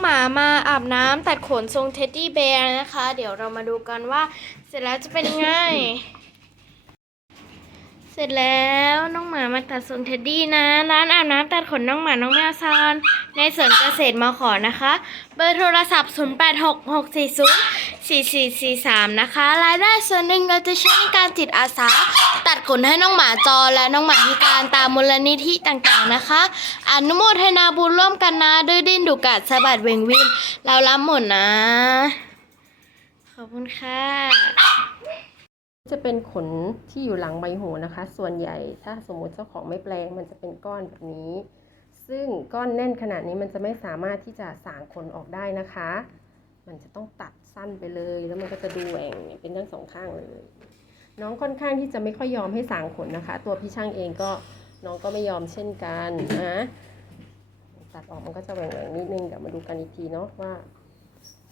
หมามาอาบน้ำตัดขนทรงเท็ดดี้แบร์นะคะ เดี๋ยวเรามาดูกันว่า เสร็จแล้วจะเป็นยังไง เสร็จแล้วน้องหมามาตัดทรงเท็ดดี้นะ ร้านอาบน้ำตัดขนน้องหมาน้องแมวซานในสวนเกษตรมาขอนะคะ เบอร์โทรศัพท์ 0866404443 นะคะ รายได้ส่วนหนึ่งเราจะใช้ในการจิตอาสา ตัดขนให้น้องหมาจรและน้องหมาพิการตามมูลนิธิต่างๆนะคะ อนุโมทนาบุญร่วมกันนะดื้อดิ้นดุกัดสะบัดเวงวินเรารับหมดนะ ขอบคุณค่ะ จะเป็นขนที่อยู่หลังใบหูนะคะ ส่วนใหญ่ถ้าสมมุติเจ้าของไม่แปลงมันจะเป็นก้อนแบบนี้ ซึ่งก้อนแน่นขนาดนี้มันจะไม่สามารถที่จะสางขนออกได้นะคะ มันจะต้องตัดสั้นไปเลย แล้วมันก็จะดูแหว่งเป็นทั้งสองข้างเลย น้องค่อนข้างที่จะไม่ค่อยยอมให้สางขนนะคะ ตัวพี่ช่างเองก็น้องก็ไม่ยอมเช่นกันนะตัดออกมันก็จะแหว่งๆนิดนึงเดี๋ยวมาดูกันอีกทีเนาะว่า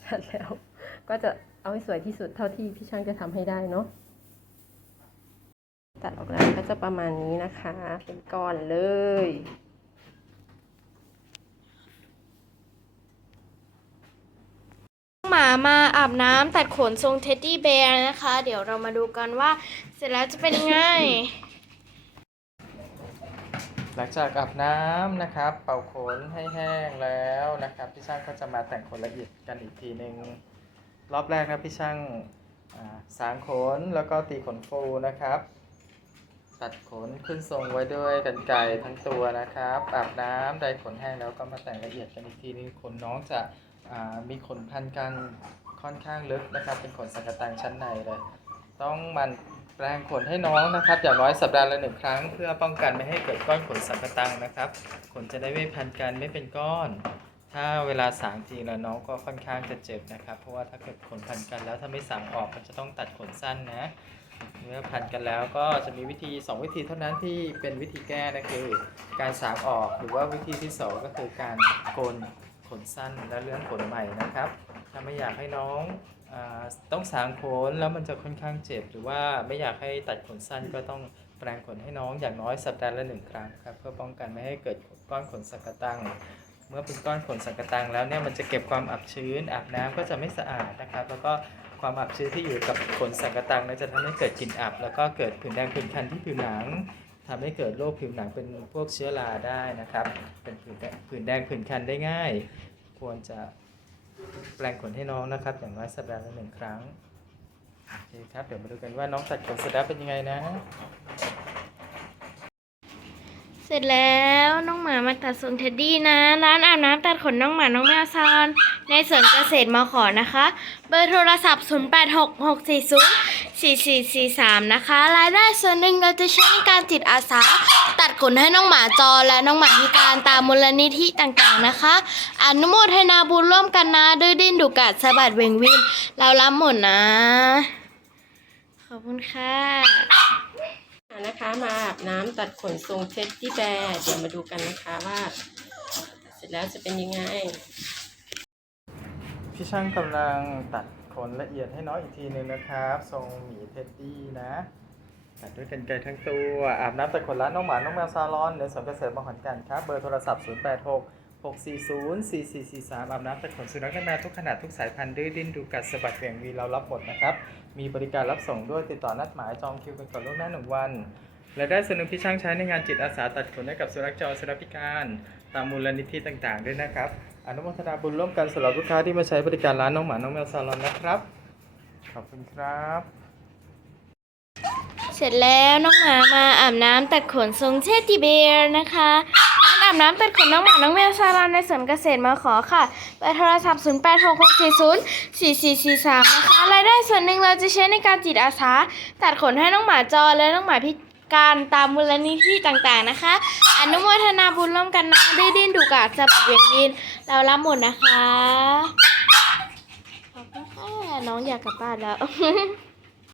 ตัดแล้ว ก็จะเอาให้สวยที่สุดเท่าที่พี่ช่างจะทำให้ได้เนาะตัดออกแล้วก็จะประมาณนี้นะคะ เป็นก้อนเลย มามาอาบน้ำตัดขนทรงเท็ดดี้แบร์นะคะ เดี๋ยวเรามาดูกันว่าเสร็จแล้วจะเป็นยังไง หลังจากอาบน้ำนะครับ เป่าขนให้แห้งแล้วนะครับ พี่ช่างก็จะมาแต่งขนละเอียดกันอีกทีหนึ่งรอบแรกนะพี่ช่างสางขนแล้วก็ตีขนฟูนะครับ ตัดขนขึ้นทรงไว้ด้วยกันไกรทั้งตัวนะครับอาบน้ำได้ขนแห้งแล้วก็มาแต่งละเอียดกันอีกทีนึงขนน้องจะมีขนพันกันค่อนข้างลึกนะครับ เป็นขนสังกะตังชั้นในเลย ต้องมันแปรงขนให้น้องนะครับ อย่างน้อยสัปดาห์ละหนึ่งครั้ง เพื่อป้องกันไม่ให้เกิดก้อนขนสังกะตังนะครับ ขนจะได้ไม่พันกันไม่เป็นก้อน ถ้าเวลาสางจริงแล้วน้องก็ค่อนข้างจะเจ็บนะครับ เพราะว่าถ้าเกิดขนพันกันแล้วถ้าไม่สางออกมันจะต้องตัดขนสั้นนะ เมื่อพันกันแล้วก็จะมีวิธี 2 วิธีเท่านั้นที่เป็นวิธีแก้นะคือ การสางออกหรือว่าวิธีที่ 2 ก็คือการโกนขนสั้นและเลื่อนขนใหม่นะครับ ถ้าไม่อยากให้น้องอต้องสางขนแล้วมันจะค่อนข้างเจ็บ หรือว่าไม่อยากให้ตัดขนสั้นก็ต้องแปรงขนให้น้องอย่างน้อยสัปดาห์ละหนึ่งครั้งครับเพื่อป้องกันไม่ให้เกิดก้อนขนสักตังเมื่อเป็นก้อนขนสักตังแล้วเนี่ยมันจะเก็บความอับชื้นอาบน้ำก็จะไม่สะอาดนะครับ แล้วก็ ความอับชื้นที่อยู่กับขนสังกะตังนี่ยจะทำให้เกิดกลิ่นอับ แล้วก็เกิดผื่นแดงผื่นคันที่ผิวหนังทำให้เกิดโรคผิวหนังเป็นพวกเชื้อราได้นะครับ เป็นผื่นแดงผื่นแดงผื่นคันได้ง่าย ควรจะแปรงขนให้น้องนะครับ อย่างน้อยสัปดาห์ละหนึ่งครั้งโอเคครับเดี๋ยวมาดูกันว่าน้องตัดขนสร็จแล้วเป็นยังไงนะ เสร็จแล้วน้องหมามาตัดทรงเท็ดดี้นะ ร้านอาบน้ำตัดขนน้องหมาน้องแมวซาน ในสวนเกษตรมาขอนะคะ เบอร์โทรศัพท์ 0866404443 นะคะ รายได้ส่วนหนึ่งเราจะใช้ในการจิตอาสา ตัดขนให้น้องหมาจรและน้องหมาพิการตามมูลนิธิต่างๆนะคะ อนุโมทนาบุญร่วมกันนะดื้อดิ้นดุกัดสะบัดเวงวินเรารับหมดนะ ขอบคุณค่ะนะคะมาอาบน้ำตัดขนทรงเท็ดดี้แบร์เดี๋ยวมาดูกันนะคะว่า เสร็จแล้วจะเป็นยังไง พี่ช่างกำลังตัดขนละเอียดให้น้องอีกทีหนึ่งนะครับ ทรงหมีเท็ดดี้นะตัดด้วยกันไกรทั้งตัวอาบน้ำตัดขนร้านน้องหมา น้องแมวซาลอนในสวนเกษตรบางขอนแก่นครับ เบอร์โทรศัพท์ 0 8 6 6 4 0 4 4 4 3อาบน้ำตัดขนสุนัขและแมวทุกขนาดทุกสายพันธุ์ดื้อดิ้นดูกัดสะบัดเหวี่ยงวีเรารับหมดนะครับ มีบริการรับส่งด้วยติดต่อนัดหมายจองคิวกันก่อนล่วงหน้าหนึ่งวันและได้สนหนึ่งพี่ช่างใช้ในงานจิตอาสาตัดขนให้กับสุนัขจรสุนัขพิการ ตามมูลนิธิต่างๆ ด้วยนะครับ อนุโมทนาบุญร่วมกันสำหรับลูกค้าที่มาใช้บริการร้านน้องหมา น้องแมวซาลอนนะครับ ขอบคุณครับ เสร็จแล้วน้องหมามาอาบน้ำตัดขนทรงเชติเบร์นะคะร้านอาบน้ำตัดขนน้องหมา น้องแมวซาลอนในสวนเกษตรมาขอค่ะเบอร์โทรศัพท์ 0 8 6 6 4 0 4 4 4 3 นะคะ รายได้ส่วนหนึ่งเราจะใช้ในการจิตอาสา ตัดขนให้น้องหมาจรและน้องหมาพิการตามมูลนิธิต่างๆนะคะ อนุโมทนาบุญร่วมกันนะ กาสสะบัดเวียนยิน เรารับหมดนะคะ ขอบคุณค่ะ น้องอยากกลับบ้านแล้ว